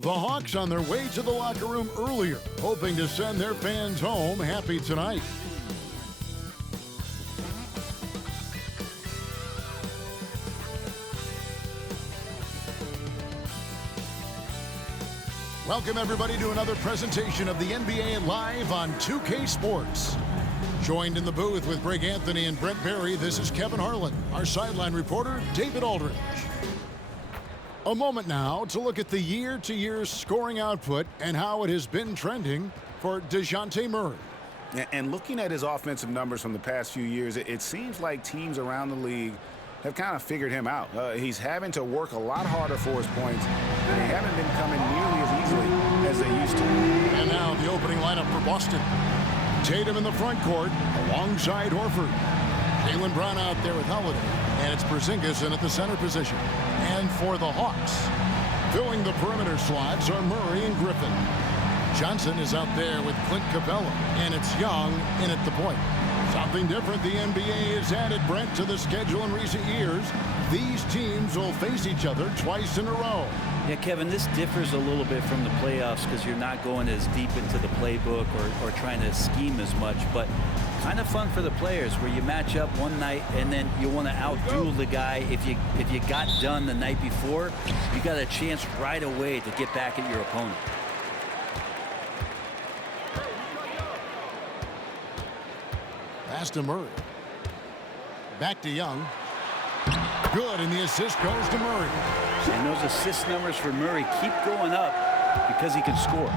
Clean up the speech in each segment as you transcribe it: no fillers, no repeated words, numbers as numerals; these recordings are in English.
The Hawks on their way to the locker room earlier, hoping to send their fans home happy tonight. Welcome everybody to another presentation of the NBA Live on 2K Sports. Joined in the booth with Greg Anthony and Brent Barry, this is Kevin Harlan. Our sideline reporter, David Aldridge. A moment now to look at the year-to-year scoring output and how it has been trending for DeJounte Murray. And looking at his offensive numbers from the past few years, it seems like teams around the league have kind of figured him out. He's having to work a lot harder for his points, and they haven't been coming nearly as easily as they used to. And now the opening lineup for Boston. Tatum in the front court alongside Horford. Jaylen Brown out there with Holiday, and it's Porzingis in at the center position. And for the Hawks, filling the perimeter slots are Murray and Griffin. Johnson is out there with Clint Capella, and it's Young in at the point. Something different the NBA has added, Brent, to the schedule in recent years. These teams will face each other twice in a row. Yeah, Kevin, this differs a little bit from the playoffs because you're not going as deep into the playbook or trying to scheme as much, but kind of fun for the players where you match up one night and then you want to outduel the guy. If you got done the night before, you got a chance right away to get back at your opponent. Pass to Murray. Back to Young. Good, and the assist goes to Murray. And those assist numbers for Murray keep going up because he can score.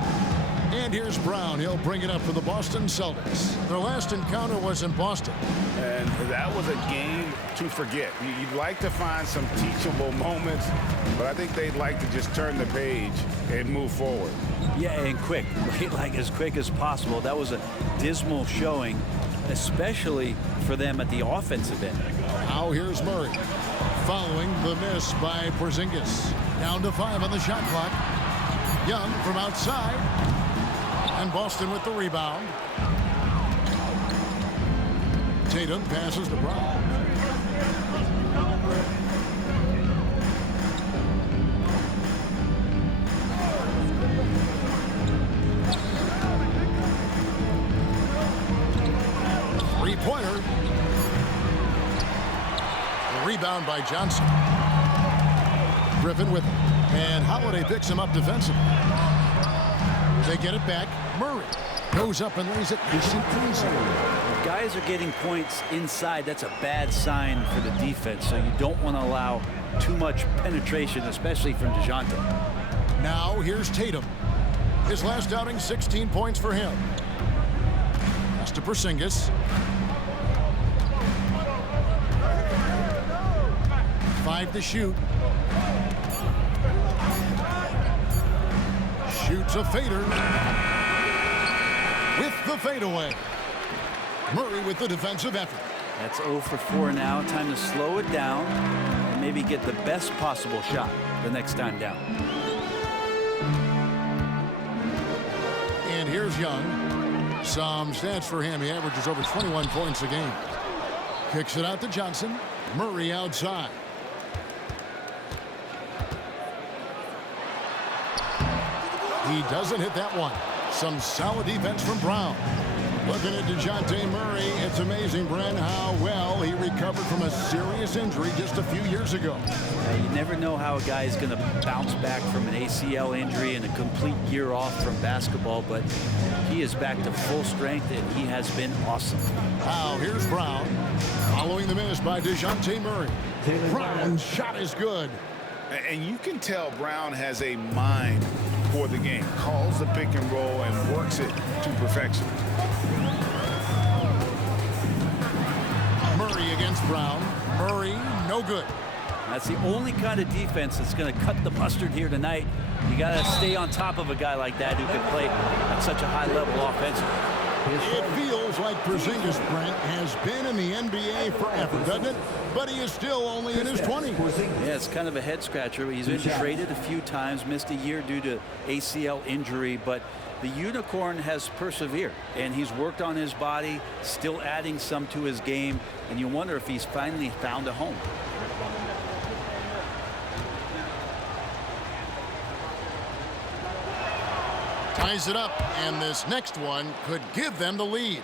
And here's Brown. He'll bring it up for the Boston Celtics. Their last encounter was in Boston. And that was a game to forget. You'd like to find some teachable moments, but I think they'd like to just turn the page and move forward. Yeah, and quick. Like as quick as possible. That was a dismal showing, especially for them at the offensive end. Now here's Murray. Following the miss by Porzingis. Down to 5 on the shot clock. Young from outside. And Boston with the rebound. Tatum passes to Brown. Three-pointer. Rebound by Johnson. Griffin with him. And Holiday picks him up defensively. They get it back. Murray goes up and lays it nice and easy. Guys are getting points inside. That's a bad sign for the defense, so you don't want to allow too much penetration, especially from DeJounte. Now here's Tatum. His last outing, 16 points for him. Pass to Porzingis. 5 to shoot. Shoots a fader. With the fadeaway. Murray with the defensive effort. That's 0 for 4 now. Time to slow it down and maybe get the best possible shot the next time down. And here's Young. Some stats for him. He averages over 21 points a game. Kicks it out to Johnson. Murray outside. He doesn't hit that one. Some solid defense from Brown. Looking at DeJounte Murray, it's amazing, Brent, how well he recovered from a serious injury just a few years ago. You never know how a guy is going to bounce back from an ACL injury and a complete year off from basketball, but he is back to full strength, and he has been awesome. Now, here's Brown. Following the miss by DeJounte Murray. Brown's shot is good. And you can tell Brown has a mind for the game. Calls the pick and roll and works it to perfection. Murray against Brown. Murray, no good. That's the only kind of defense that's going to cut the mustard here tonight. You got to stay on top of a guy like that who can play at such a high level offensively. It feels like Porzingis, Brent, has been in the NBA forever, doesn't it? But he is still only in his 20s. Yeah, it's kind of a head scratcher. He's been traded a few times, missed a year due to ACL injury, but the Unicorn has persevered, and he's worked on his body, still adding some to his game, and you wonder if he's finally found a home. Ties it up, and this next one could give them the lead.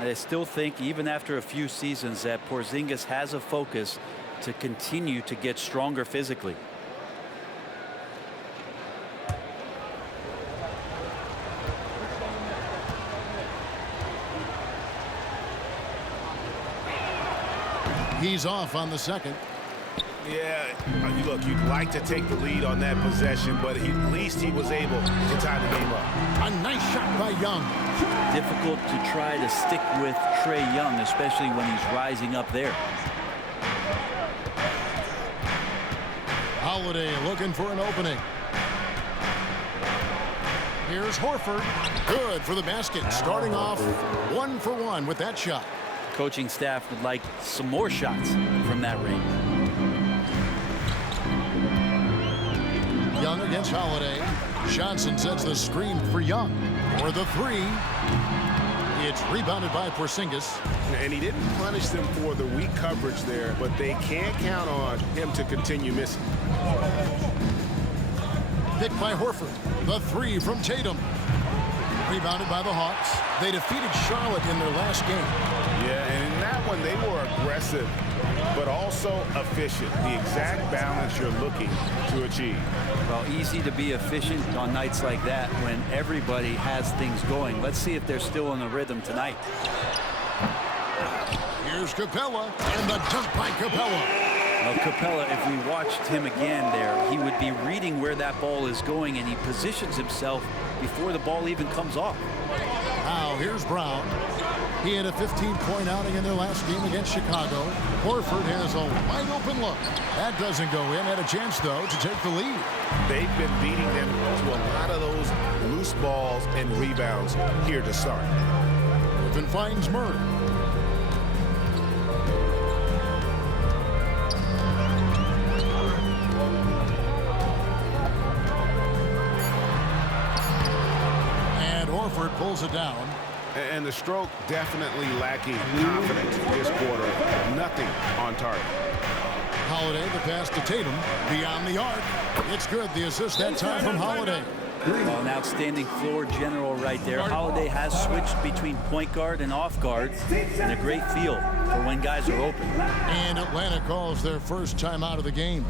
I still think, even after a few seasons, that Porzingis has a focus to continue to get stronger physically. He's off on the second. Yeah, look, you'd like to take the lead on that possession, but at least he was able to tie the game up. A nice shot by Young. Difficult to try to stick with Trae Young, especially when he's rising up there. Holiday looking for an opening. Here's Horford. Good for the basket. Starting off 1 for 1 with that shot. Coaching staff would like some more shots from that range. Young against Holiday. Johnson sets the screen for Young. For the three. It's rebounded by Porzingis. And he didn't punish them for the weak coverage there, but they can't count on him to continue missing. Picked by Horford. The three from Tatum. Rebounded by the Hawks. They defeated Charlotte in their last game. Yeah, and in that one, they were aggressive, but also efficient. The exact balance you're looking to achieve. Well, easy to be efficient on nights like that when everybody has things going. Let's see if they're still in the rhythm tonight. Here's Capella, and the dunk by Capella. Well, Capella, if we watched him again there, he would be reading where that ball is going, and he positions himself before the ball even comes off. Now, here's Brown. He had a 15-point outing in their last game against Chicago. Horford has a wide-open look. That doesn't go in. Had a chance, though, to take the lead. They've been beating them to a lot of those loose balls and rebounds here to start. Griffin finds Murray. And Horford pulls it down. And the stroke definitely lacking confidence this quarter. Nothing on target. Holiday, the pass to Tatum. Beyond the arc. It's good. The assist that time from Holiday. Well, an outstanding floor general right there. Holiday has switched between point guard and off guard, and a great feel for when guys are open. And Atlanta calls their first time out of the game.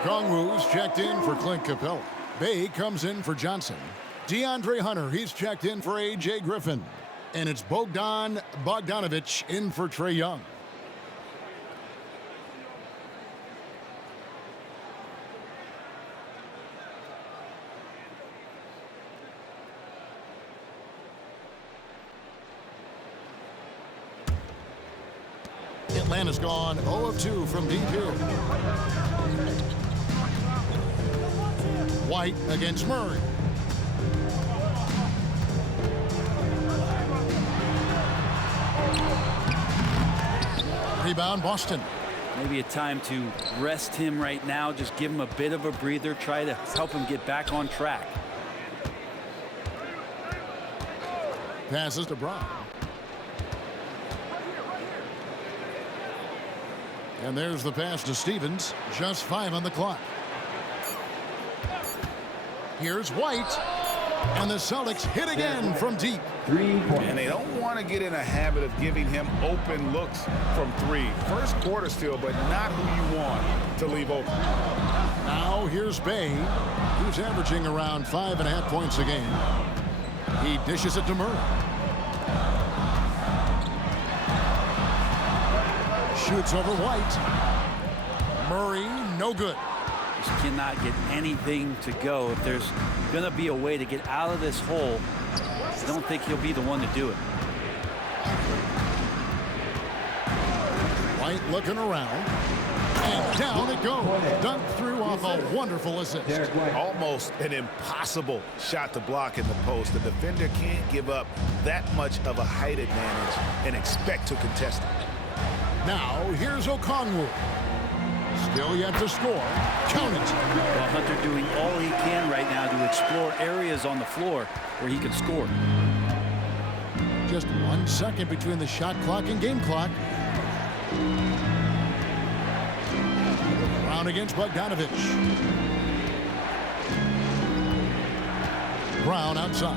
Okongwu's checked in for Clint Capella. Bay comes in for Johnson. DeAndre Hunter, he's checked in for A.J. Griffin. And it's Bogdan Bogdanovic in for Trae Young. Atlanta's gone 0 of 2 from deep here. White against Murray. Rebound Boston. Maybe a time to rest him right now. Just give him a bit of a breather. Try to help him get back on track. Passes to Brown. And there's the pass to Stevens. Just 5 on the clock. Here's White. And the Celtics hit again from deep. And they don't want to get in a habit of giving him open looks from three. First quarter still, but not who you want to leave open. Now here's Bay, who's averaging around 5.5 points a game. He dishes it to Murray. Shoots over White. Murray, no good. Just cannot get anything to go. If there's going to be a way to get out of this hole, I don't think he'll be the one to do it. White looking around. And down it goes. Dunked through off a wonderful assist. Almost an impossible shot to block in the post. The defender can't give up that much of a height advantage and expect to contest it. Now here's Okongwu. Still yet to score. Count it. Well, Hunter doing all he can right now to explore areas on the floor where he can score. Just 1 second between the shot clock and game clock. Brown against Bogdanovich. Brown outside.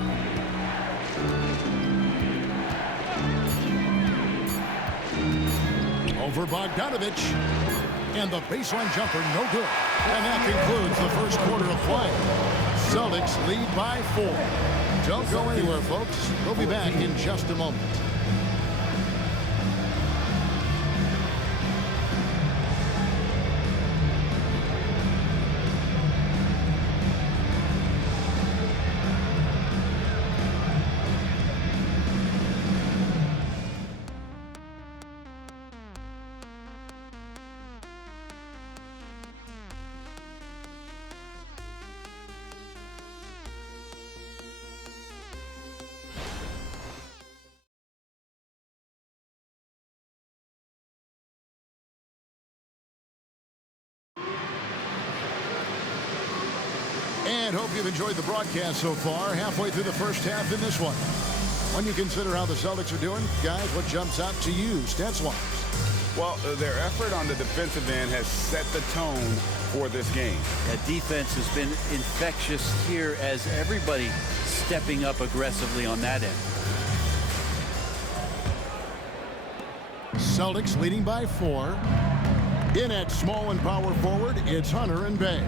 Over Bogdanovich. And the baseline jumper, no good. And that concludes the first quarter of play. Celtics lead by 4. Don't go anywhere, folks. We'll be back in just a moment. And hope you've enjoyed the broadcast so far. Halfway through the first half in this one. When you consider how the Celtics are doing, guys, what jumps out to you, stats-wise? Well, their effort on the defensive end has set the tone for this game. That defense has been infectious here as everybody stepping up aggressively on that end. Celtics leading by 4. In at small and power forward, it's Hunter and Bay.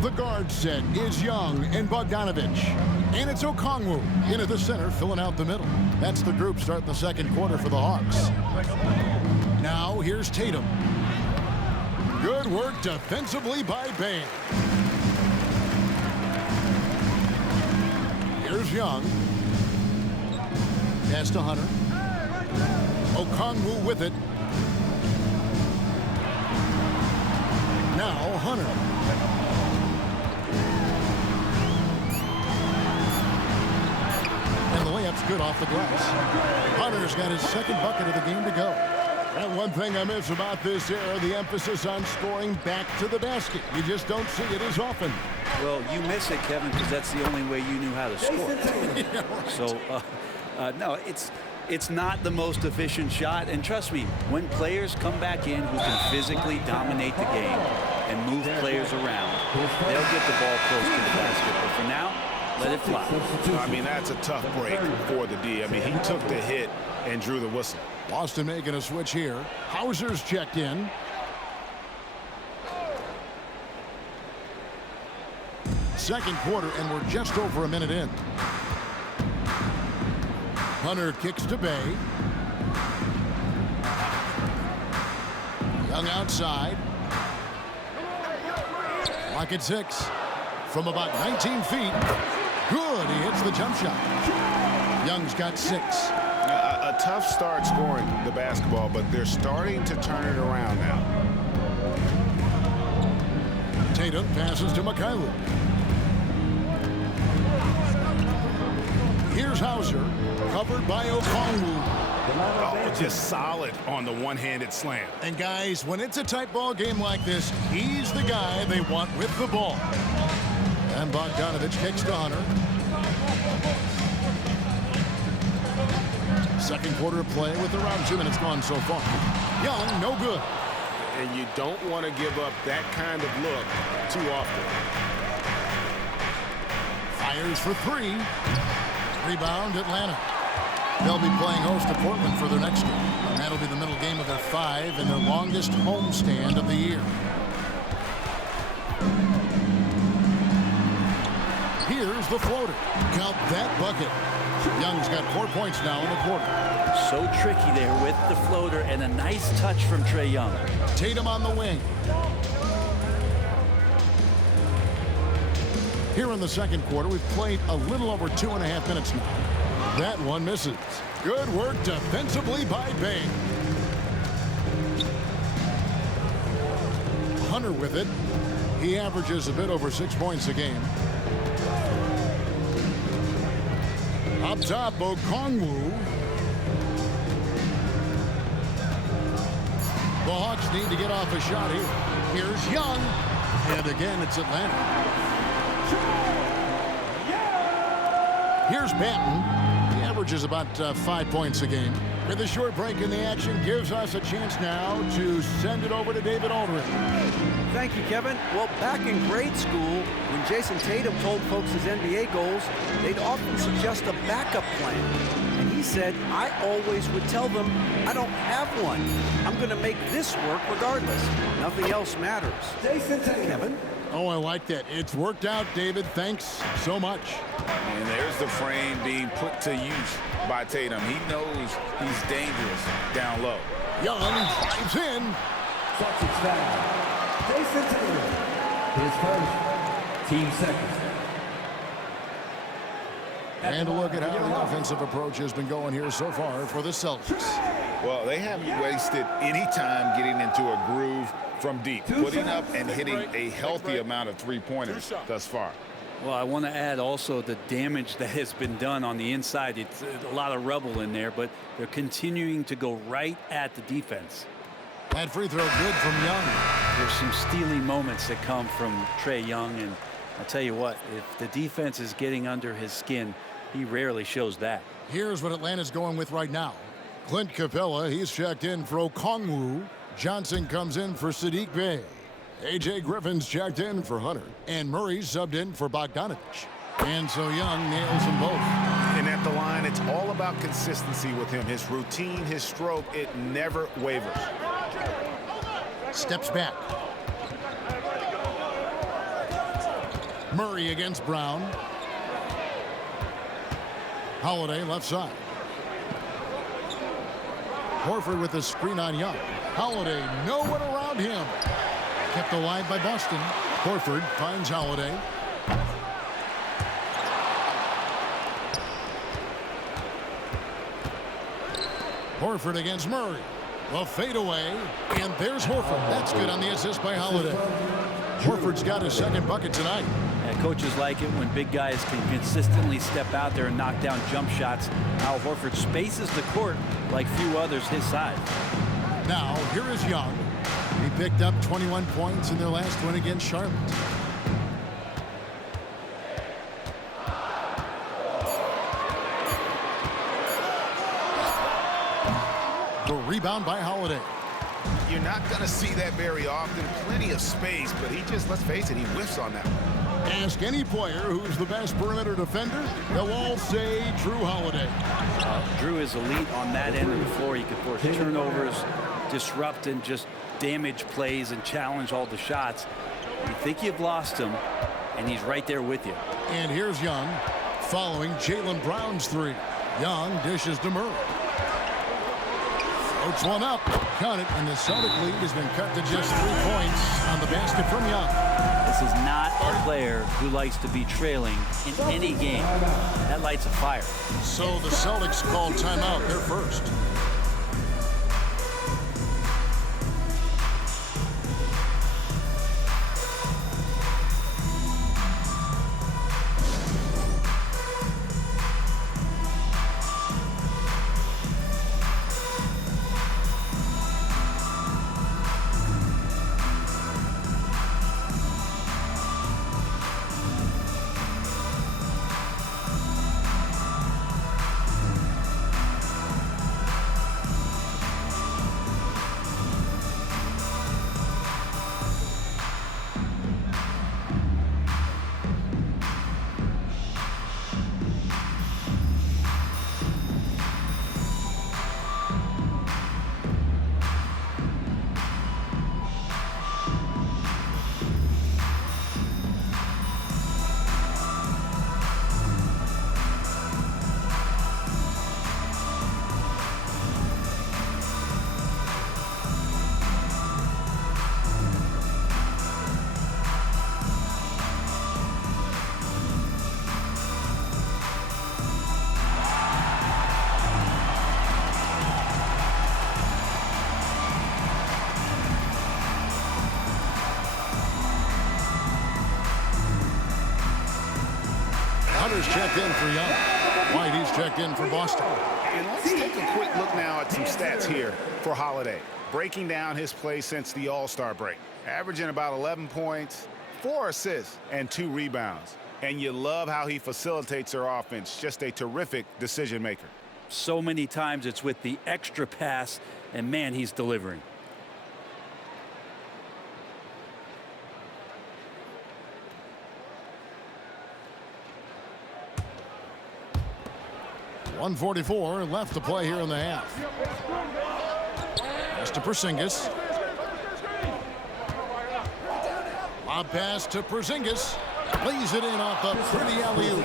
The guard set is Young and Bogdanovich. And it's Okongwu in at the center, filling out the middle. That's the group starting the second quarter for the Hawks. Now here's Tatum. Good work defensively by Bay. Here's Young. Pass to Hunter. Okongwu with it. Now Hunter. And the layup's good off the glass. Hunter's got his second bucket of the game to go. And one thing I miss about this era, the emphasis on scoring back to the basket. You just don't see it as often. Well, you miss it, Kevin, because that's the only way you knew how to score. Yeah, right. So, no, it's not the most efficient shot. And trust me, when players come back in who can physically dominate the game and move players around, they'll get the ball close to the basket. But for now, let it fly. I mean, that's a tough break for the D. I mean, he took the hit and drew the whistle. Boston making a switch here. Hauser's checked in. Second quarter, and we're just over a minute in. Hunter kicks to Bay. Young outside. Clock at 6. From about 19 feet. Good, he hits the jump shot. Young's got 6. A tough start scoring the basketball, but they're starting to turn it around now. Tatum passes to Mikhailuk. Here's Hauser, covered by Okongwu. Oh, just solid on the one-handed slam. And guys, when it's a tight ball game like this, he's the guy they want with the ball. And Bogdanovich kicks to Hunter. Second quarter of play with around 2 minutes gone so far. Young, no good. And you don't want to give up that kind of look too often. Fires for 3. Rebound, Atlanta. They'll be playing host to Portland for their next game. And that'll be the middle game of their 5 and their longest homestand of the year. Here's the floater. Count that bucket. Young's got 4 points now in the quarter. So tricky there with the floater and a nice touch from Trae Young. Tatum on the wing. Here in the second quarter, we've played a little over 2.5 minutes now. That one misses. Good work defensively by Bane. Hunter with it. He averages a bit over 6 points a game. Up top, Okongwu. The Hawks need to get off a shot here. Here's Young. And again, it's Atlanta. Here's Banton. He averages about 5 points a game. With a short break in the action, gives us a chance now to send it over to David Aldridge. Thank you, Kevin. Well, back in grade school, when Jason Tatum told folks his NBA goals, they'd often suggest a backup plan. And he said, I always would tell them, I don't have one. I'm going to make this work regardless. Nothing else matters. Jason Tatum. Kevin? Oh, I like that. It's worked out, David. Thanks so much. And there's the frame being put to use by Tatum. He knows he's dangerous down low. Young drives in. Celtics foul. Jason Tatum. His first. Team second. And a look at how the offensive approach has been going here so far for the Celtics. Well, they haven't wasted any time getting into a groove from deep, putting up and hitting a healthy amount of three-pointers thus far. Well, I want to add also the damage that has been done on the inside. It's a lot of rubble in there, but they're continuing to go right at the defense. That free throw good from Young. There's some steely moments that come from Trae Young, and I'll tell you what, if the defense is getting under his skin, he rarely shows that. Here's what Atlanta's going with right now. Clint Capella, he's checked in for Okongwu. Johnson comes in for Sadiq Bey. A.J. Griffin's checked in for Hunter. And Murray's subbed in for Bogdanovich. And so Young nails them both. And at the line, it's all about consistency with him. His routine, his stroke, it never wavers. Steps back. Murray against Brown. Holiday left side. Horford with the screen on Young. Holiday, no one around him. Kept alive by Boston. Horford finds Holiday. Horford against Murray. The fadeaway, and there's Horford. That's good on the assist by Holiday. Horford's got his second bucket tonight. Yeah, coaches like it when big guys can consistently step out there and knock down jump shots. Al Horford spaces the court like few others his size. Now, here is Young. He picked up 21 points in their last win against Charlotte. The rebound by Holiday. You're not going to see that very often. Plenty of space, but he just, let's face it, he whiffs on that one. Ask any player who's the best perimeter defender, they'll all say Drew Holiday. Drew is elite on that end of the floor. He can force turnovers, disrupt and just damage plays and challenge all the shots. You think you've lost him, and he's right there with you. And here's Young following Jaylen Brown's three. Young dishes to Murray. Floats one up. Count it, and the Celtic lead has been cut to just 3 points on the basket from Young. This is not a player who likes to be trailing in any game. That lights a fire. So the Celtics call timeout. They're first. checked in for Young. White, he's checked in for Boston. And let's take a quick look now at some stats here for Holiday. Breaking down his play since the All-Star break. Averaging about 11 points, 4 assists, and 2 rebounds. And you love how he facilitates their offense. Just a terrific decision maker. So many times it's with the extra pass, and man, he's delivering. .144 left to play here in the half. Pass to Porzingis. Lob pass to Porzingis. Lays it in off the pretty alley-oop.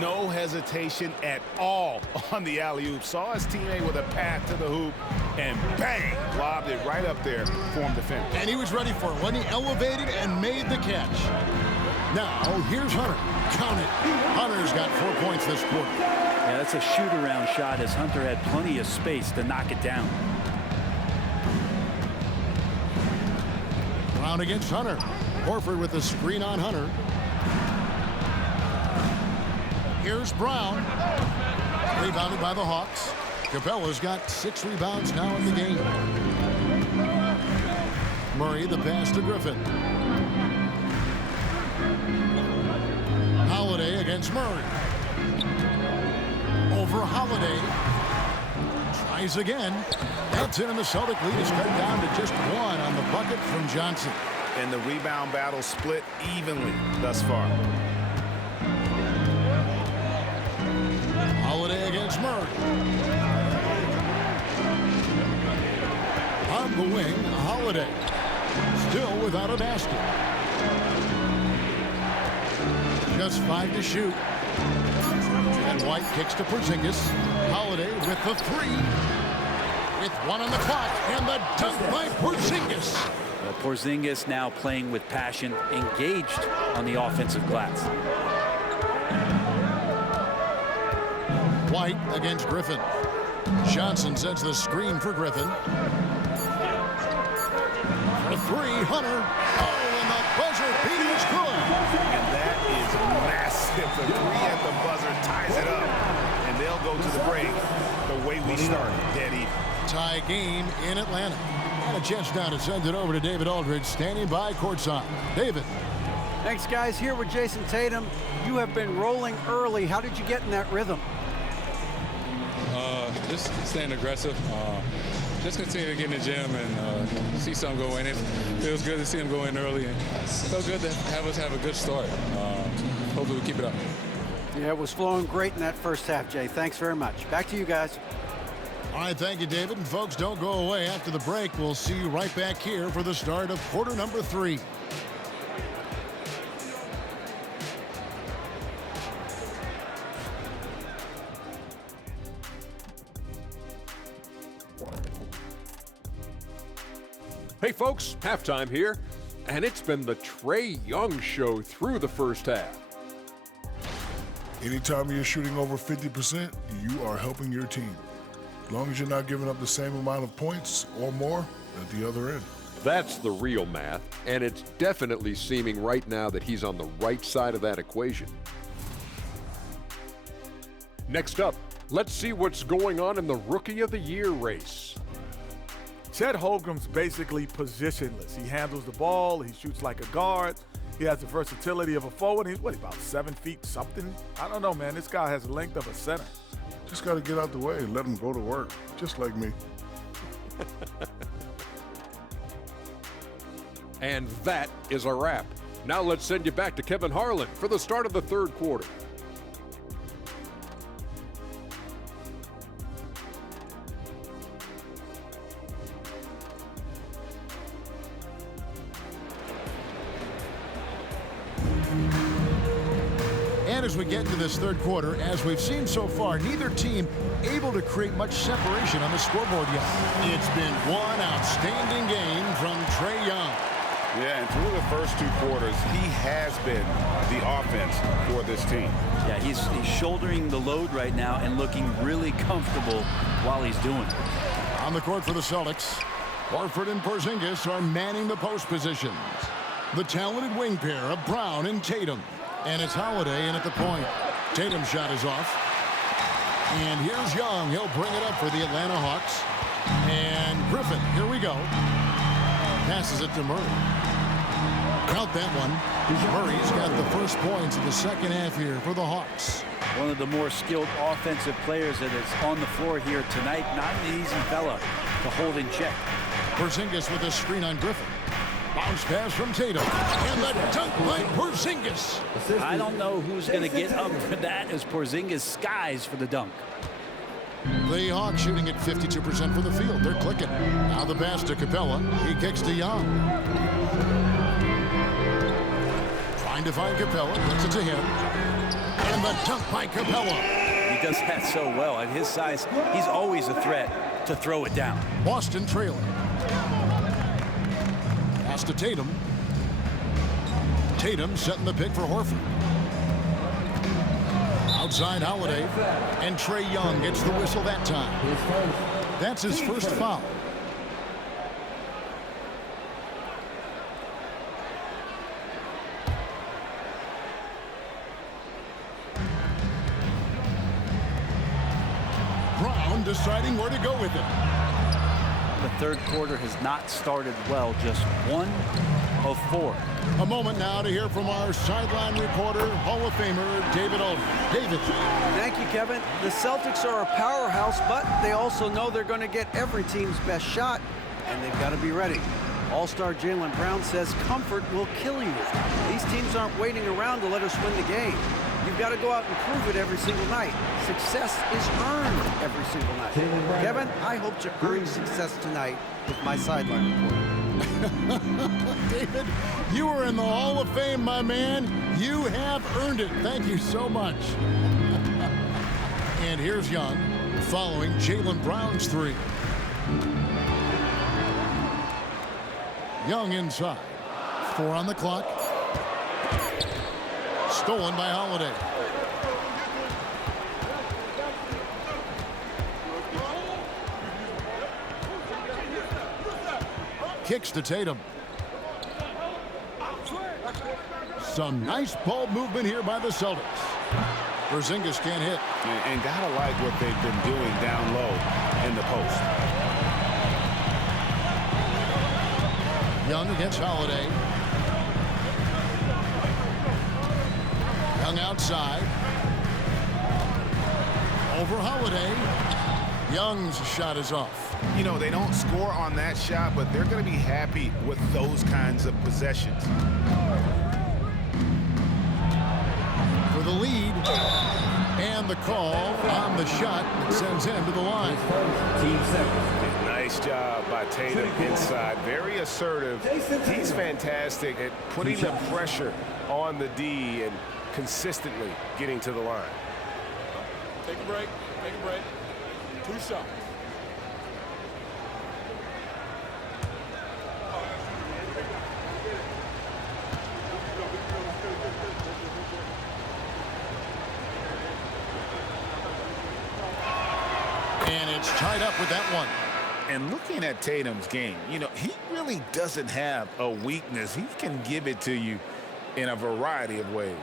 No hesitation at all on the alley-oop. Saw his teammate with a path to the hoop, and bang, lobbed it right up there for him to finish. And he was ready for it when he elevated and made the catch. Now, here's Hunter. Count it. Hunter's got 4 points this quarter. Yeah, that's a shoot-around shot as Hunter had plenty of space to knock it down. Brown against Hunter. Horford with the screen on Hunter. Here's Brown. Rebounded by the Hawks. Capella's got 6 rebounds now in the game. Murray, the pass to Griffin. Holiday against Murray. Over Holiday. Tries again. That's in, and the Celtic lead is cut down to just 1 on the bucket from Johnson. And the rebound battle split evenly thus far. Holiday against Murray. On the wing, Holiday. Still without a basket. Just 5 to shoot. And White kicks to Porzingis. Holiday with the 3. With 1 on the clock. And the dunk by Porzingis. Well, Porzingis now playing with passion, engaged on the offensive glass. White against Griffin. Johnson sets the screen for Griffin. For 3, Hunter. Oh, and the buzzer beat is good. And that is massive. The 3 at the buzzer ties it up. And they'll go to the break the way we started, dead even. Tie game in Atlanta. And a chance now to send it over to David Aldridge, standing by courtside. David. Thanks, guys. Here with Jason Tatum. You have been rolling early. How did you get in that rhythm? Just staying aggressive. Just continue to get in the gym and see something go in. It feels good to see him go in early. And it feels good to have us have a good start. Hopefully we keep it up. Yeah, it was flowing great in that first half, Jay. Thanks very much. Back to you guys. All right, thank you, David. And folks, don't go away. After the break, we'll see you right back here for the start of quarter number 3. Hey folks, halftime here, and it's been the Trae Young show through the first half. Anytime you're shooting over 50%, you are helping your team. As long as you're not giving up the same amount of points or more at the other end. That's the real math, and it's definitely seeming right now that he's on the right side of that equation. Next up, let's see what's going on in the Rookie of the Year race. Chet Holmgren's basically positionless. He handles the ball, he shoots like a guard, he has the versatility of a forward. He's, about 7 feet something? I don't know, man. This guy has the length of a center. Just got to get out the way and let him go to work, just like me. And that is a wrap. Now let's send you back to Kevin Harlan for the start of the third quarter. And as we get into this third quarter, as we've seen so far, neither team able to create much separation on the scoreboard yet. It's been one outstanding game from Trae Young. Yeah, and through the first 2 quarters, he has been the offense for this team. Yeah, he's shouldering the load right now and looking really comfortable while he's doing it. On the court for the Celtics, Horford and Porzingis are manning the post positions. The talented wing pair of Brown and Tatum. And it's Holiday in at the point. Tatum's shot is off. And here's Young. He'll bring it up for the Atlanta Hawks. And Griffin, here we go. Passes it to Murray. Count that one. Murray's got the first points of the second half here for the Hawks. One of the more skilled offensive players that is on the floor here tonight. Not an easy fella to hold in check. Porzingis with a screen on Griffin. Bounce pass from Tatum. And the dunk by Porzingis. I don't know who's going to get up for that as Porzingis skies for the dunk. The Hawks shooting at 52% from the field. They're clicking. Now the pass to Capella. He kicks to Young. Trying to find Capella. Gets it to him. And the dunk by Capella. He does that so well. At his size, he's always a threat to throw it down. Boston trailing. Pass to Tatum. Tatum setting the pick for Horford. Outside Holiday. And Trae Young gets the whistle that time. That's his first foul. Brown deciding where to go with it. The third quarter has not started well, just 1 of 4. A moment now to hear from our sideline reporter, Hall of Famer David Aldridge. David. Thank you, Kevin. The Celtics are a powerhouse, but they also know they're going to get every team's best shot, and they've got to be ready. All-star Jaylen Brown says comfort will kill you. These teams aren't waiting around to let us win the game. You've got to go out and prove it every single night. Success is earned every single night. Kevin, I hope to earn success tonight with my sideline report. David, you are in the Hall of Fame, my man. You have earned it. Thank you so much. And here's Young following Jaylen Brown's three. Young inside. 4 on the clock. Stolen by Holiday. Kicks to Tatum. Some nice ball movement here by the Celtics. Porzingis can't hit. And gotta like what they've been doing down low in the post. Young against Holiday. Young outside. Over Holiday. Young's shot is off. You know, they don't score on that shot, but they're going to be happy with those kinds of possessions. For the lead. And the call on the shot that sends him to the line. Nice job by Tatum inside. Very assertive. He's fantastic at putting the pressure on the D and consistently getting to the line. Take a break. Take a break. 2 shots. And it's tied up with that one. And looking at Tatum's game, you know, he really doesn't have a weakness. He can give it to you in a variety of ways.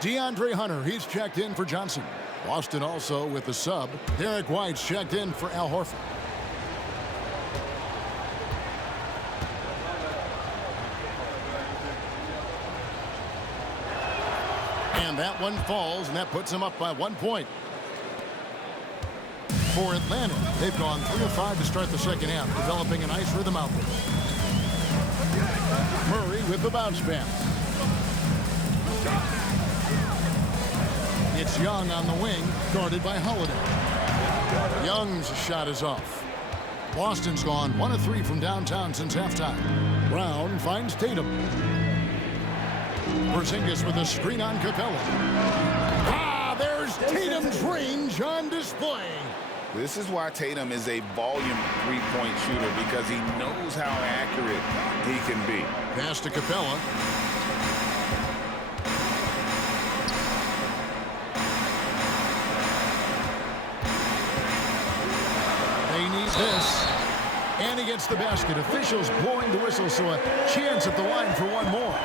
DeAndre Hunter, he's checked in for Johnson. Boston also with the sub. Derek White's checked in for Al Horford. And that one falls, and that puts him up by 1 point. For Atlanta, they've gone 3 of 5 to start the second half, developing a nice rhythm out there. Murray with the bounce pass. It's Young on the wing, guarded by Holiday. Young's shot is off. Boston's gone 1 of 3 from downtown since halftime. Brown finds Tatum. Porzingis with a screen on Capella. Ah, there's Tatum's range on display. This is why Tatum is a volume three-point shooter, because he knows how accurate he can be. Pass to Capella. They need this. And he gets the basket. Officials blowing the whistle, so a chance at the line for one more.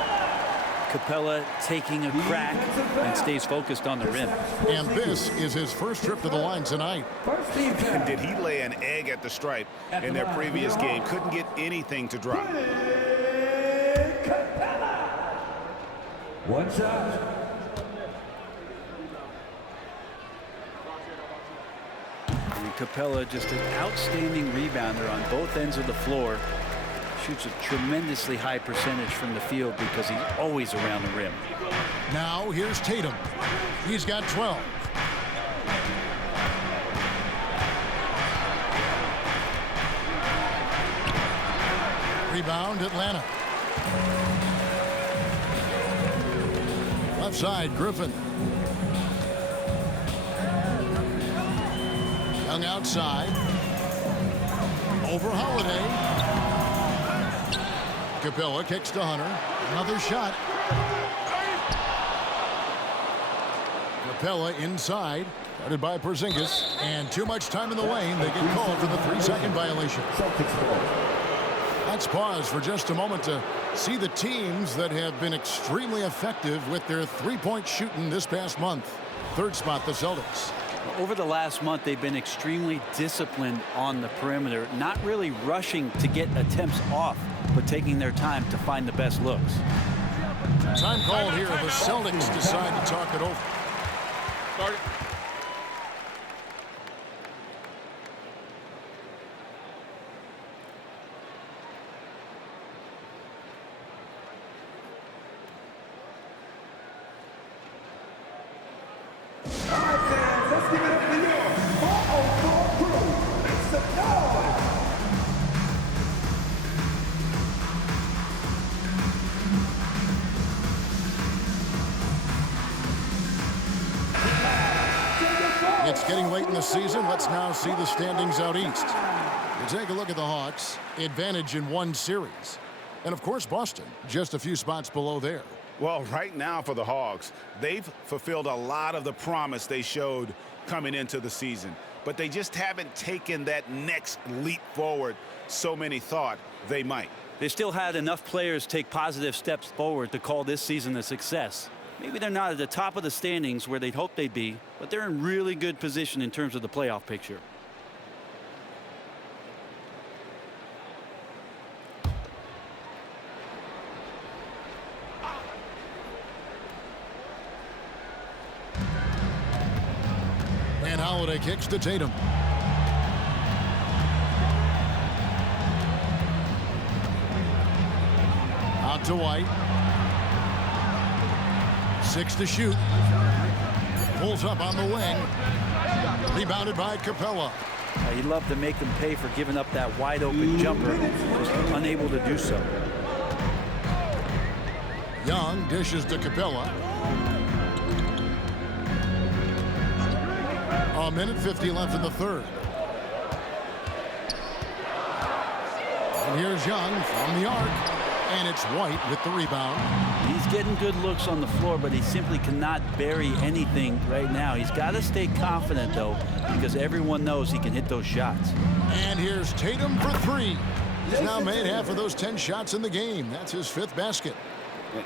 Capella taking a crack and stays focused on the rim. And this is his first trip to the line tonight. And did he lay an egg at the stripe in their previous game? Couldn't get anything to drop. One shot. And Capella, just an outstanding rebounder on both ends of the floor. Shoots a tremendously high percentage from the field because he's always around the rim. Now here's Tatum. He's got 12. Rebound, Atlanta. Left side, Griffin. Young outside. Over Holiday. Capella kicks to Hunter. Another shot. Capella inside. Guarded by Porzingis. And too much time in the lane. They get called for the 3-second violation. Let's pause for just a moment to see the teams that have been extremely effective with their three-point shooting this past month. Third spot, the Celtics. Over the last month, they've been extremely disciplined on the perimeter, not really rushing to get attempts off, but taking their time to find the best looks. Time called here. The Celtics decide to talk it over. Start it. It's getting late in the season. Let's now see the standings out east. You take a look at the Hawks. Advantage in one series. And, of course, Boston, just a few spots below there. Well, right now for the Hawks, they've fulfilled a lot of the promise they showed coming into the season. But they just haven't taken that next leap forward so many thought they might. They still had enough players take positive steps forward to call this season a success. Maybe they're not at the top of the standings where they'd hoped they'd be, but they're in really good position in terms of the playoff picture. And Holiday kicks to Tatum. Out to White. 6 to shoot. Pulls up on the wing. Rebounded by Capella. You'd love to make them pay for giving up that wide open jumper. Just unable to do so. Young dishes to Capella. A minute 50 left in the third. And here's Young from the arc. And it's White with the rebound. He's getting good looks on the floor, but he simply cannot bury anything right now. He's got to stay confident, though, because everyone knows he can hit those shots. And here's Tatum for 3. He's now made half of those 10 shots in the game. That's his 5th basket.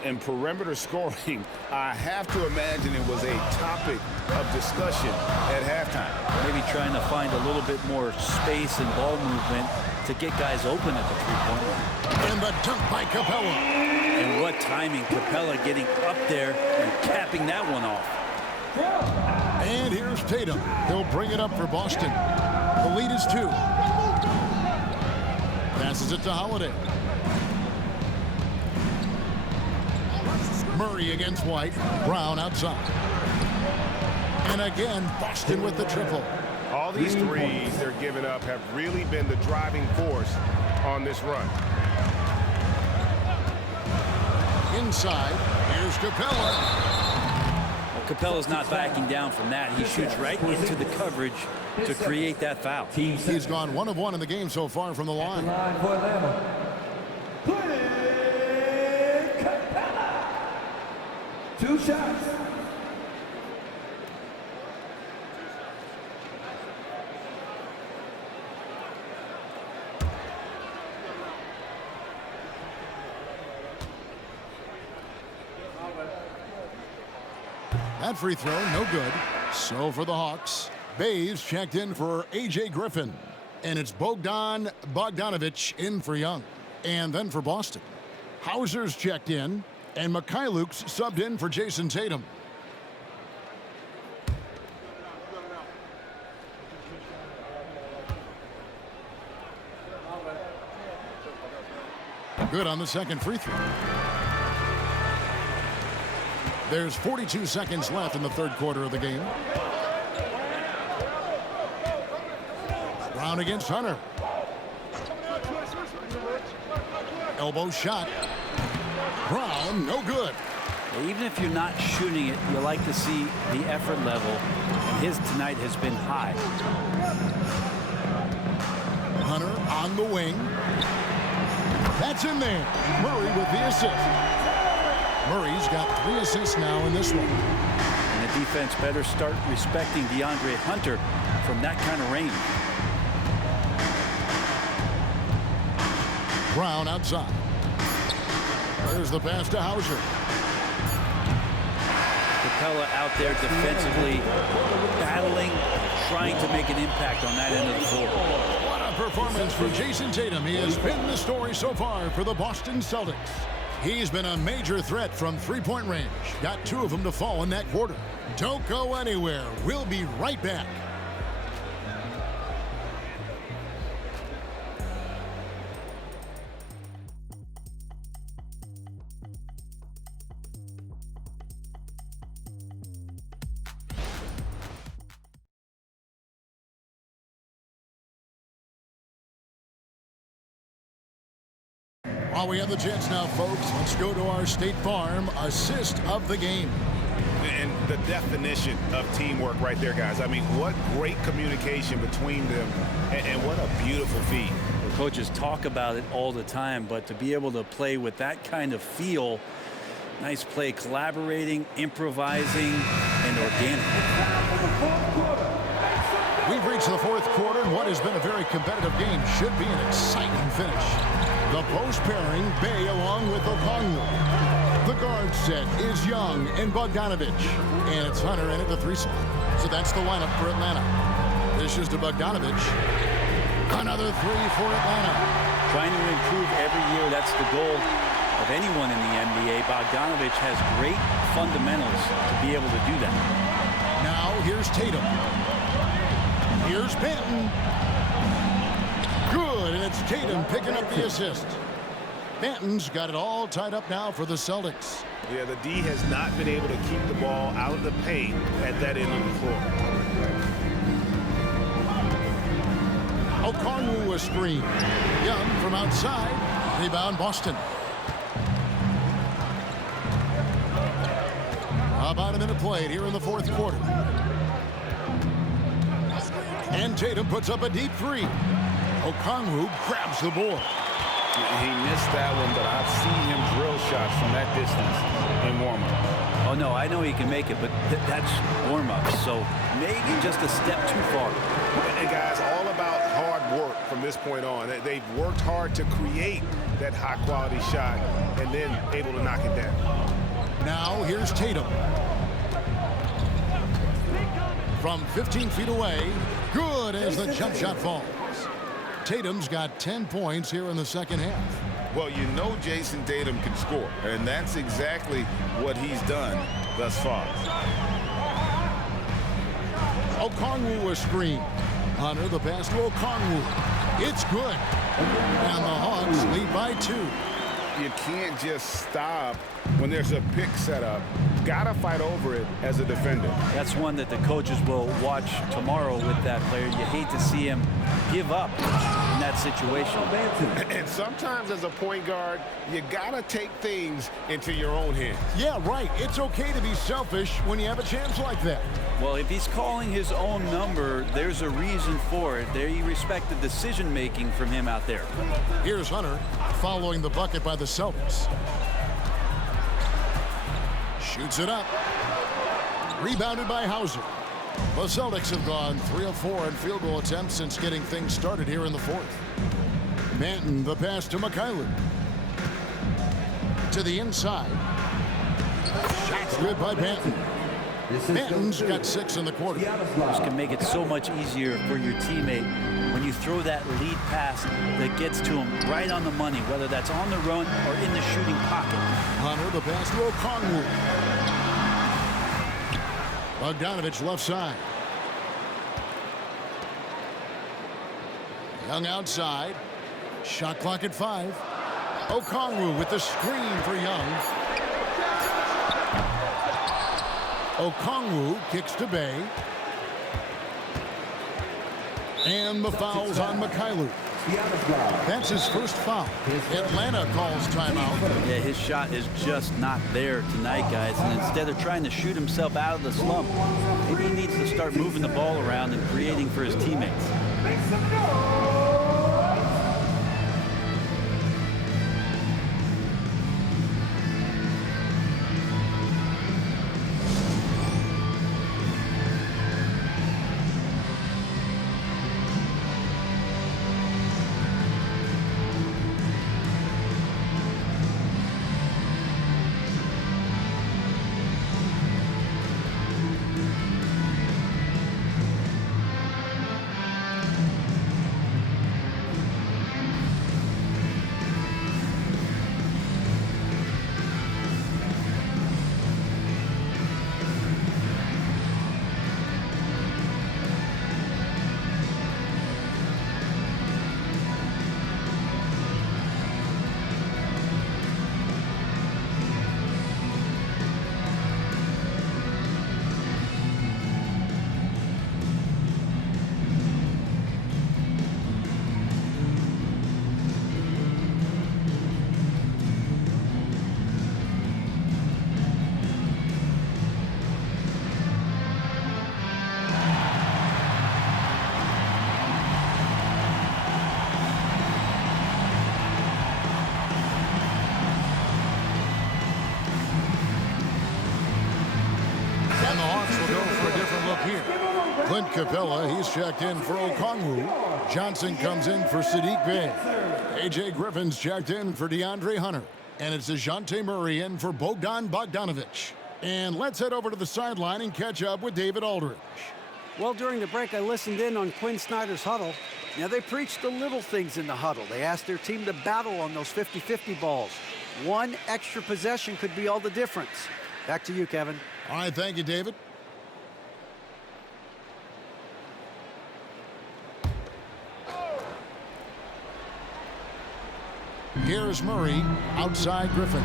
And perimeter scoring, I have to imagine it was a topic of discussion at halftime. Maybe trying to find a little bit more space and ball movement to get guys open at the three-point line. And the dunk by Capella. And what timing, Capella getting up there and capping that one off. And here's Tatum. He'll bring it up for Boston. The lead is 2. Passes it to Holiday. Murray against White. Brown outside. And again, Boston with the triple. All these threes they're giving up have really been the driving force on this run. Inside, here's Capella. Well, Capella's not backing down from that. He shoots right into the coverage to create that foul. He's gone 1 of 1 in the game so far from the line. For Atlanta. Capella. 2 shots. That free throw, no good. So for the Hawks, Bays checked in for A.J. Griffin. And it's Bogdan Bogdanovic in for Young. And then for Boston, Hauser's checked in, and Mikhailuk's subbed in for Jason Tatum. Good on the second free throw. There's 42 seconds left in the third quarter of the game. Brown against Hunter. Elbow shot. Brown, no good. Even if you're not shooting it, you like to see the effort level. And his tonight has been high. Hunter on the wing. That's in there. Murray with the assist. Murray's got 3 assists now in this one. And the defense better start respecting DeAndre Hunter from that kind of range. Brown outside. There's the pass to Hauser. Capella out there defensively, battling, trying to make an impact on that end of the floor. What a performance for Jason Tatum. He has been the story so far for the Boston Celtics. He's been a major threat from three-point range. Got 2 of them to fall in that quarter. Don't go anywhere. We'll be right back. While we have the chance now, folks, let's go to our State Farm assist of the game. And the definition of teamwork right there, guys. I mean, what great communication between them, and what a beautiful feat. The coaches talk about it all the time, but to be able to play with that kind of feel, nice play, collaborating, improvising, and organic. We've reached the fourth quarter, and what has been a very competitive game should be an exciting finish. The post pairing, Bay along with Okongwu. The guard set is Young and Bogdanovic. And it's Hunter in at the 3 slot. So that's the lineup for Atlanta. Dishes to Bogdanovic. Another 3 for Atlanta. Trying to improve every year, that's the goal of anyone in the NBA. Bogdanovic has great fundamentals to be able to do that. Now here's Tatum. Here's Benton. Good, and it's Tatum picking up the assist. Benton's got it all tied up now for the Celtics. Yeah, the D has not been able to keep the ball out of the paint at that end of the floor. Okongwu a screen. Young from outside. Rebound Boston. About a minute played here in the fourth quarter. And Tatum puts up a deep 3. Okongwu grabs the board. He missed that one, but I've seen him drill shots from that distance in warm-up. Oh, no, I know he can make it, but that's warm-up, so maybe just a step too far. And guys, all about hard work from this point on. They've worked hard to create that high-quality shot and then able to knock it down. Now here's Tatum. From 15 feet away, good as the jump shot falls. Tatum's got 10 points here in the second half. Well, you know Jason Tatum can score, and that's exactly what he's done thus far. Okongwu a screen. Hunter the pass to Okongwu. It's good. And the Hawks lead by 2. You can't just stop when there's a pick set up. Gotta fight over it as a defender. That's one that the coaches will watch tomorrow with that player. You hate to see him give up in that situation. And sometimes as a point guard, you gotta take things into your own hands. Yeah, right. It's okay to be selfish when you have a chance like that. Well, if he's calling his own number, there's a reason for it. There you respect the decision-making from him out there. Here's Hunter following the bucket by the Celtics. Shoots it up. Rebounded by Hauser. The Celtics have gone 3 of 4 in field goal attempts since getting things started here in the fourth. Manton the pass to Mikhailuk. To the inside. Shot's good by Manton. Benton's got 6 in the quarter. This can make it so much easier for your teammate when you throw that lead pass that gets to him right on the money, whether that's on the run or in the shooting pocket. Hunter, the pass to Okongwu. Bogdanovich left side. Young outside. Shot clock at 5. Okongwu with the screen for Young. Okongwu kicks to Bay. And the foul's on Mikhailuk. That's his first foul. Atlanta calls timeout. Yeah, his shot is just not there tonight, guys. And instead of trying to shoot himself out of the slump, maybe he needs to start moving the ball around and creating for his teammates. And the Hawks will go for a different look here. Clint Capella, he's checked in for Okongwu. Johnson comes in for Sadiq Bey. A.J. Griffin's checked in for DeAndre Hunter. And it's DeJounte Murray in for Bogdan Bogdanovich. And let's head over to the sideline and catch up with David Aldridge. Well, during the break, I listened in on Quinn Snyder's huddle. Now, they preached the little things in the huddle. They asked their team to battle on those 50-50 balls. One extra possession could be all the difference. Back to you, Kevin. All right, thank you, David. Here's Murray, outside Griffin.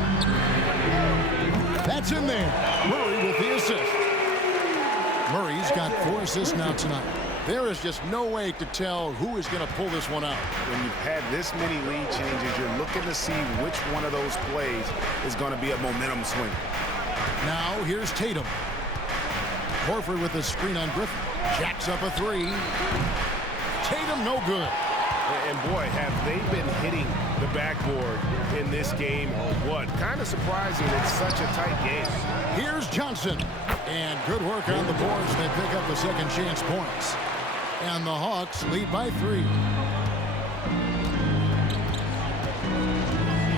That's in there. Murray with the assist. Murray's got 4 assists now tonight. There is just no way to tell who is going to pull this one out. When you've had this many lead changes, you're looking to see which one of those plays is going to be a momentum swing. Now here's Tatum. Horford with the screen on Griffin. Jacks up a 3. Tatum no good. And boy, have they been hitting the backboard in this game or what? Kind of surprising it's such a tight game. Here's Johnson. And good work on the boards. They pick up the second chance points. And the Hawks lead by 3.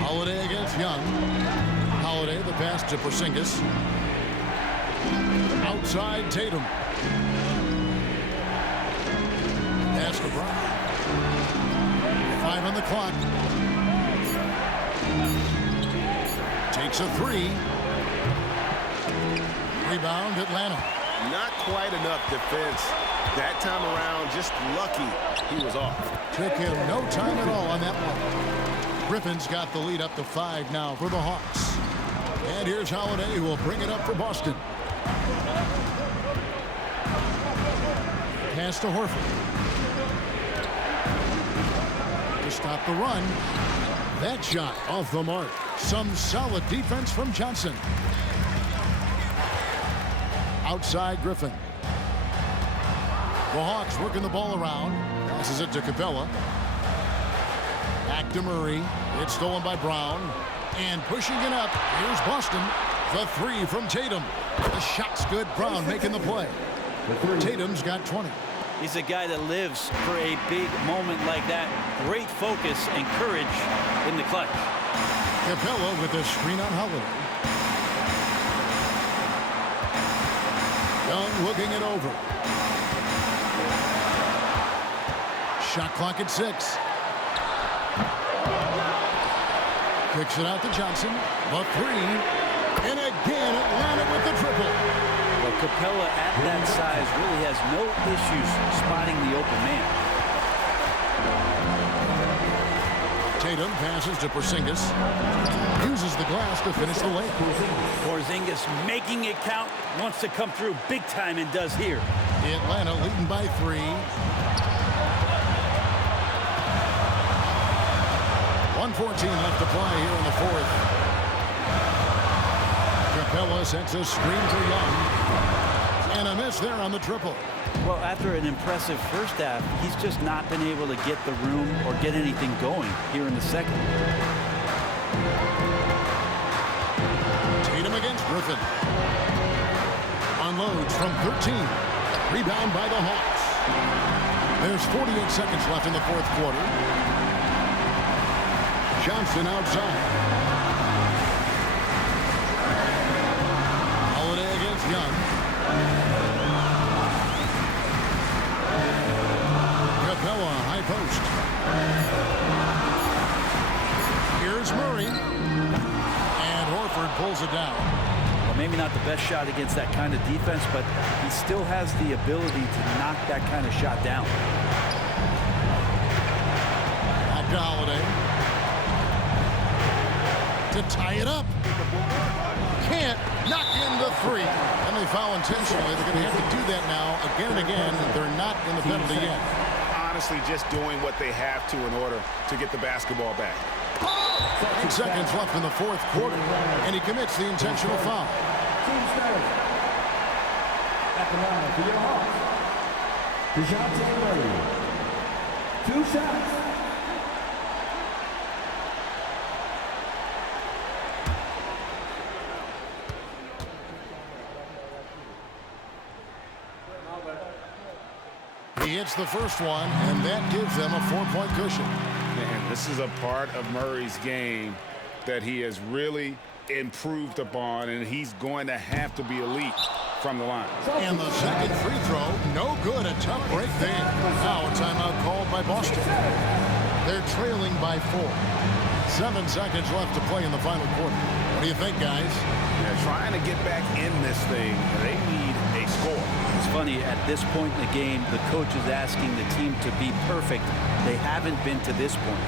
Holiday against Young. Holiday, the pass to Porzingis. Outside Tatum. Pass to Brown. 5 on the clock. Takes a 3. Rebound Atlanta. Not quite enough defense that time around. Just lucky he was off. Took him no time at all on that one. Griffin's got the lead up to 5 now for the Hawks. And here's Holiday, who will bring it up for Boston. Pass to Horford. To stop the run. That shot off the mark. Some solid defense from Johnson. Outside Griffin. The Hawks working the ball around. Passes it to Capella. Back to Murray. It's stolen by Brown. And pushing it up, here's Boston. The 3 from Tatum. The shot's good. Brown making the play. Tatum's got 20. He's a guy that lives for a big moment like that. Great focus and courage in the clutch. Capella with the screen on Holiday. Young looking it over. Shot clock at 6. Kicks it out to Johnson. The 3. And again, Atlanta with the triple. Well, Capella at that size really has no issues spotting the open man. Tatum passes to Porzingis. Uses the glass to finish the lane. Porzingis making it count. Wants to come through big time and does here. Atlanta leading by 3. 1:14 left to play here in the 4th. Capella sets a screen for Young. And a miss there on the triple. Well, after an impressive first half, he's just not been able to get the room or get anything going here in the second. Tatum against Griffin. Unloads from 13. Rebound by the Hawks. There's 48 seconds left in the 4th quarter. Johnson outside. Holiday against Young. Capella, high post. Here's Murray. And Horford pulls it down. Well, maybe not the best shot against that kind of defense, but he still has the ability to knock that kind of shot down. Out to Holiday. To tie it up. Can't knock in the 3. And they foul intentionally. They're going to have to do that now again and again. They're not in the penalty yet. Honestly, just doing what they have to in order to get the basketball back. 8 seconds left in the 4th quarter. And he commits the intentional foul. Team starter. At the line for your Hawks, DeJounte Murray. 2 shots. He hits the first one, and that gives them a 4-point cushion. And this is a part of Murray's game that he has really improved upon, and he's going to have to be elite from the line. And the second free throw, no good. A tough break there. Now a timeout called by Boston. They're trailing by 4. 7 seconds left to play in the final quarter. What do you think, guys? Yeah, trying to get back in this thing, they need a score. It's funny, at this point in the game, the coach is asking the team to be perfect. They haven't been to this point.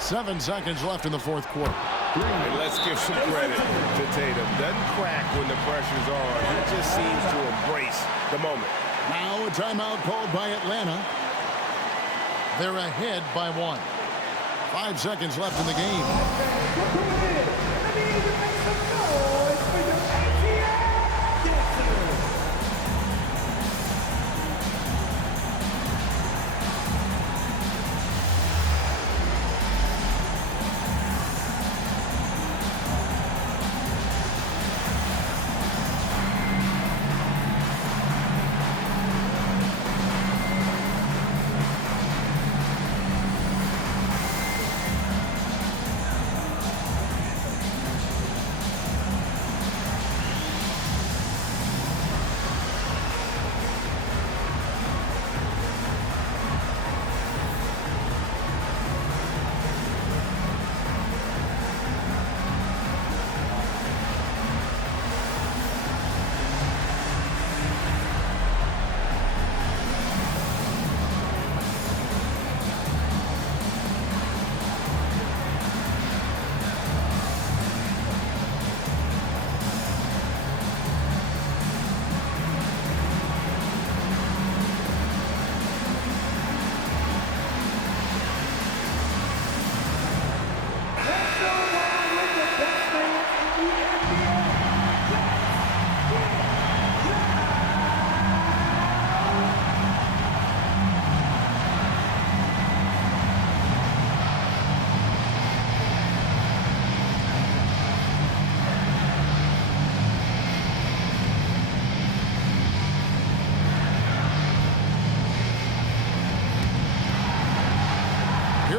Seven seconds left in the 4th quarter. And let's give some credit to Tatum. Doesn't crack when the pressure's on. He just seems to embrace the moment. Now a timeout called by Atlanta. They're ahead by 1. 5 seconds left in the game.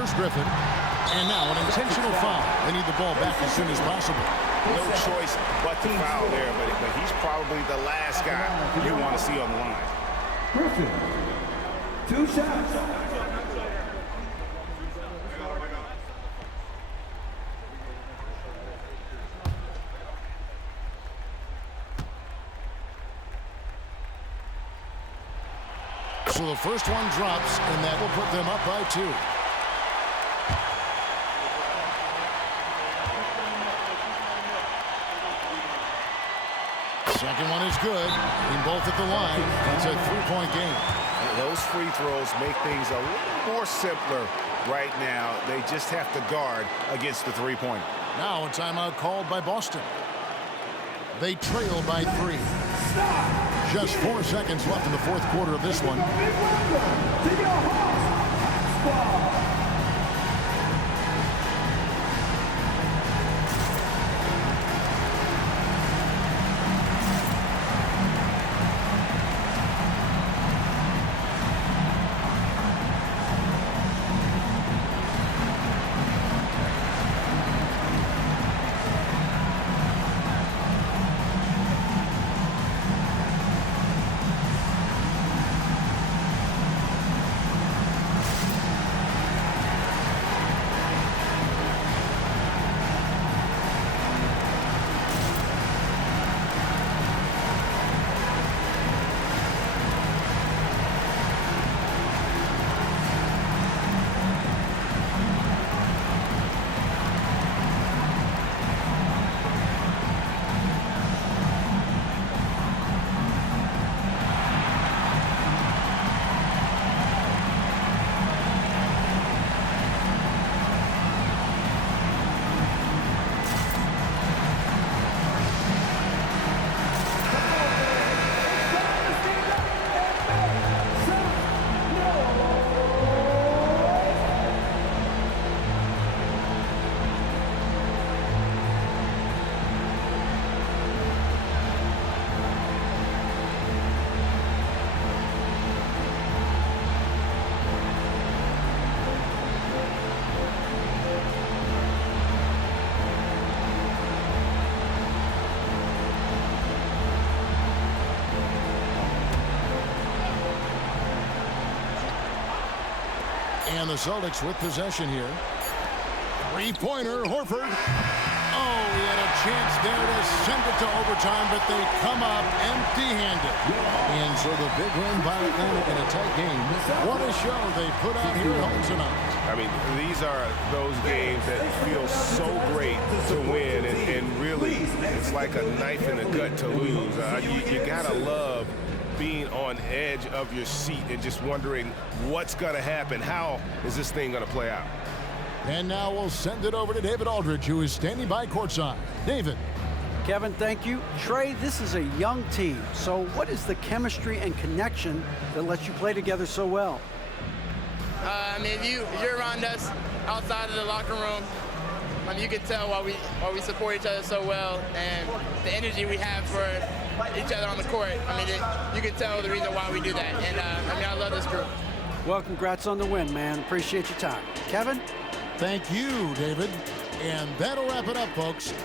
against Griffin. And now an intentional foul. They need the ball back as soon as possible. No choice but to foul there, but he's probably the last guy you want to see on the line. Griffin, 2 shots. So the first one drops, and that will put them up by 2. Second one is good. In both at the line. It's a 3-point game. Those free throws make things a little more simpler right now. They just have to guard against the three-pointer. Now a timeout called by Boston. They trail by 3. Just 4 seconds left in the fourth quarter of this one. And the Celtics with possession here. Three-pointer, Horford. Oh, he had a chance there to send it to overtime, but they come up empty-handed. And so the big win by Atlanta in a tight game. What a show they put out here at home tonight. I mean, these are those games that feel so great to win, and really, it's like a knife in the gut to lose. You gotta love being on edge of your seat and just wondering what's going to happen. How is this thing going to play out? And now we'll send it over to David Aldridge, who is standing by courtside. David. Kevin, thank you. Trey, this is a young team. So what is the chemistry and connection that lets you play together so well? I mean, if you're around us outside of the locker room, you can tell why we support each other so well, and the energy we have for each other on the court. I mean, you can tell the reason why we do that. And I mean, I love this group. Well, congrats on the win, man. Appreciate your time. Kevin? Thank you, David. And that'll wrap it up, folks.